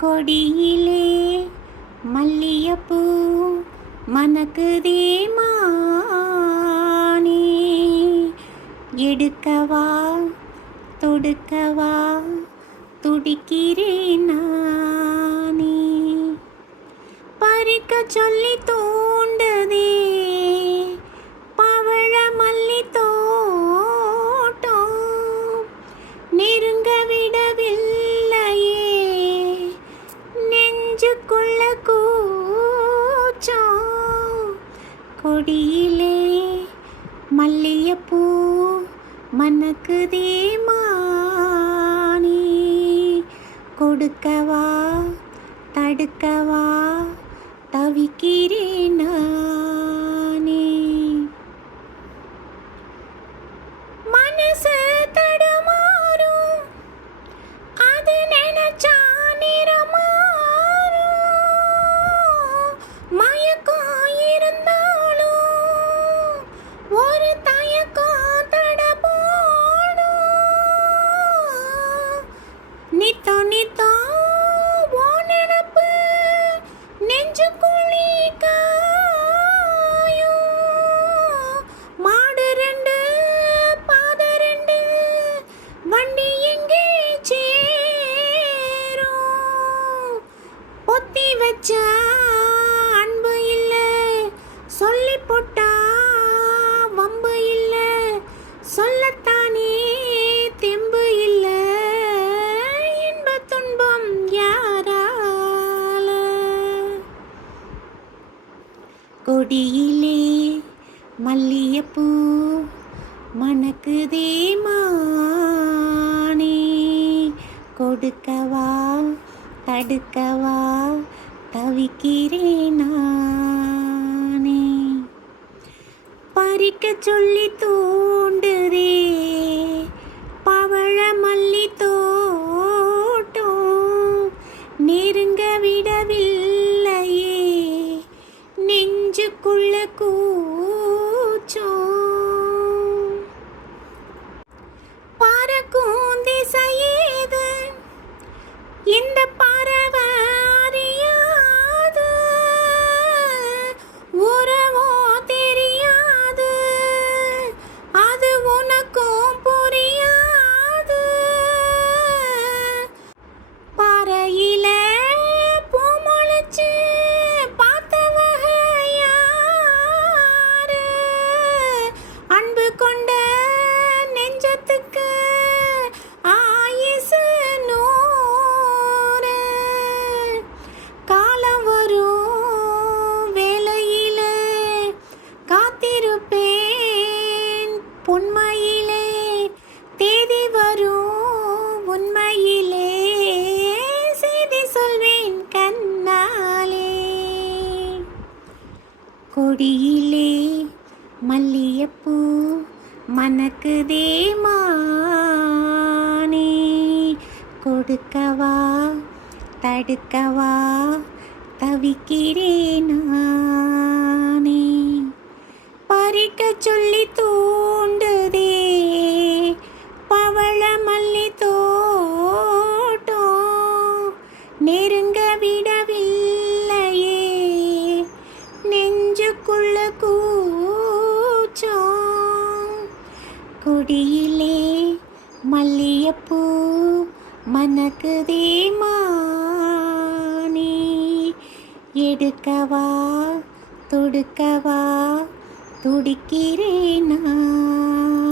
கொடியிலே மல்லியப்பூ மணக்குதே மானே எடுக்கவா தொடுக்கவா துடிக்கிறேன் நானே. பறிக்க சொல்லி தூண்டதே நெஞ்சுக்குள்ள கூச்சம். கொடியிலே மல்லியப்பூ மணக்குதே மானே கொடுக்கவா தடுக்கவா தவிக்கிறேன் நானே. மனசு கொடியிலே மல்லியப்பூ மணக்குதே மானே. கொடுக்கவா தடுக்கவா தவிக்கிறேன் நானே. பறிக்க சொல்லி தூ கொடியிலே மல்லியப்பூ மணக்குதே மானே. கொடுக்கவா தடுக்கவா தவிக்கிறேன் நானே. பறிக்க சொல்லி தூண்டுதே பவளம கொடியிலே மல்லியப்பூ மணக்குதே மானே. எடுக்கவா தொடுக்கவா துடிக்கிறேன் நான்.